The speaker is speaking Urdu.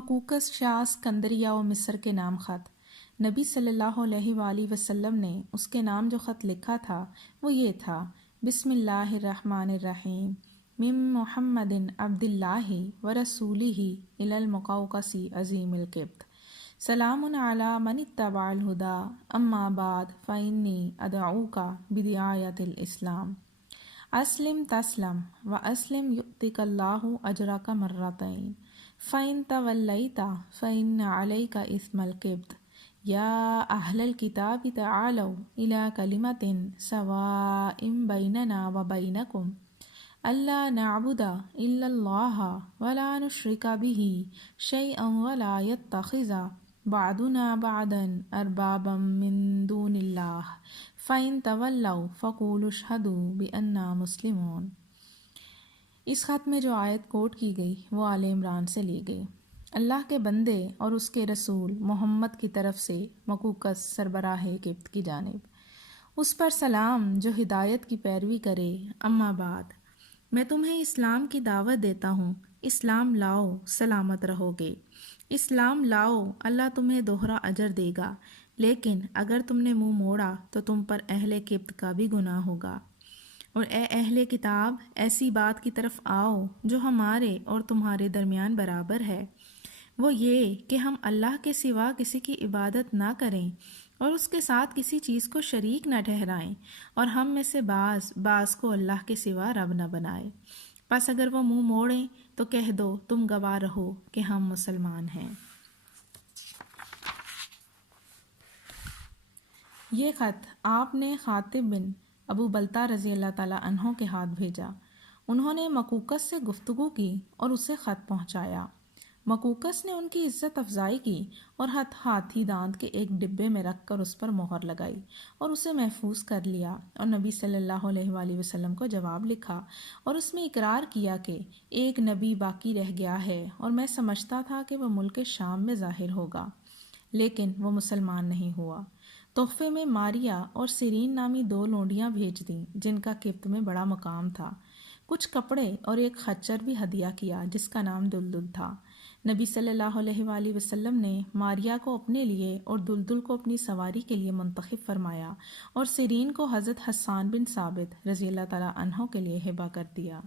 مقوقس شاہ اسکندریہ و مصر کے نام خط۔ نبی صلی اللہ علیہ وآلہ وسلم نے اس کے نام جو خط لکھا تھا وہ یہ تھا: بسم اللہ الرحمن الرحیم، من محمد عبد اللہ و رسولہ الی المقوقس عظیم القبط، سلام علی من اتبع الہدی، اما بعد فانی ادعوک بدعایۃ الاسلام، اسلم تسلم و اسلم یؤتک اللہ اجرک مرتین، فإن تولیت فإن علیک اثم القبط، یا اہل الکتاب تعالوا الی کلمۃ سواء بیننا و بینکم الا نعبد الا اللہ ولا نشرک بہ شیئا ولا یتخذ بعضنا بعضا اربابا من دون اللہ، فإن تولوا فقولوا اشہدوا بأننا مسلمون۔ اس خط میں جو آیت کوٹ کی گئی وہ آل عمران سے لی گئی۔ اللہ کے بندے اور اس کے رسول محمد کی طرف سے مقوقس سربراہ قبط کی جانب، اس پر سلام جو ہدایت کی پیروی کرے۔ اما بعد، میں تمہیں اسلام کی دعوت دیتا ہوں، اسلام لاؤ سلامت رہو گے، اسلام لاؤ اللہ تمہیں دوہرا اجر دے گا، لیکن اگر تم نے منہ موڑا تو تم پر اہل قبط کا بھی گناہ ہوگا۔ اور اے اہل کتاب، ایسی بات کی طرف آؤ جو ہمارے اور تمہارے درمیان برابر ہے، وہ یہ کہ ہم اللہ کے سوا کسی کی عبادت نہ کریں اور اس کے ساتھ کسی چیز کو شریک نہ ٹھہرائیں، اور ہم میں سے بعض کو اللہ کے سوا رب نہ بنائے۔ پس اگر وہ منہ موڑیں تو کہہ دو تم گواہ رہو کہ ہم مسلمان ہیں۔ یہ خط آپ نے خاطب بن ابو بلتہ رضی اللہ تعالیٰ عنہ کے ہاتھ بھیجا۔ انہوں نے مقوقس سے گفتگو کی اور اسے خط پہنچایا۔ مقوقس نے ان کی عزت افزائی کی اور ہاتھی دانت کے ایک ڈبے میں رکھ کر اس پر مہر لگائی اور اسے محفوظ کر لیا، اور نبی صلی اللہ علیہ وآلہ وسلم کو جواب لکھا اور اس میں اقرار کیا کہ ایک نبی باقی رہ گیا ہے اور میں سمجھتا تھا کہ وہ ملک شام میں ظاہر ہوگا، لیکن وہ مسلمان نہیں ہوا۔ تحفے میں ماریا اور سیرین نامی دو لونڈیاں بھیج دیں جن کا قبط میں بڑا مقام تھا، کچھ کپڑے اور ایک خچر بھی ہدیہ کیا جس کا نام دلدل تھا۔ نبی صلی اللہ علیہ وآلہ وسلم نے ماریا کو اپنے لیے اور دلدل کو اپنی سواری کے لیے منتخب فرمایا اور سیرین کو حضرت حسان بن ثابت رضی اللہ تعالیٰ عنہ کے لیے ہبہ کر دیا۔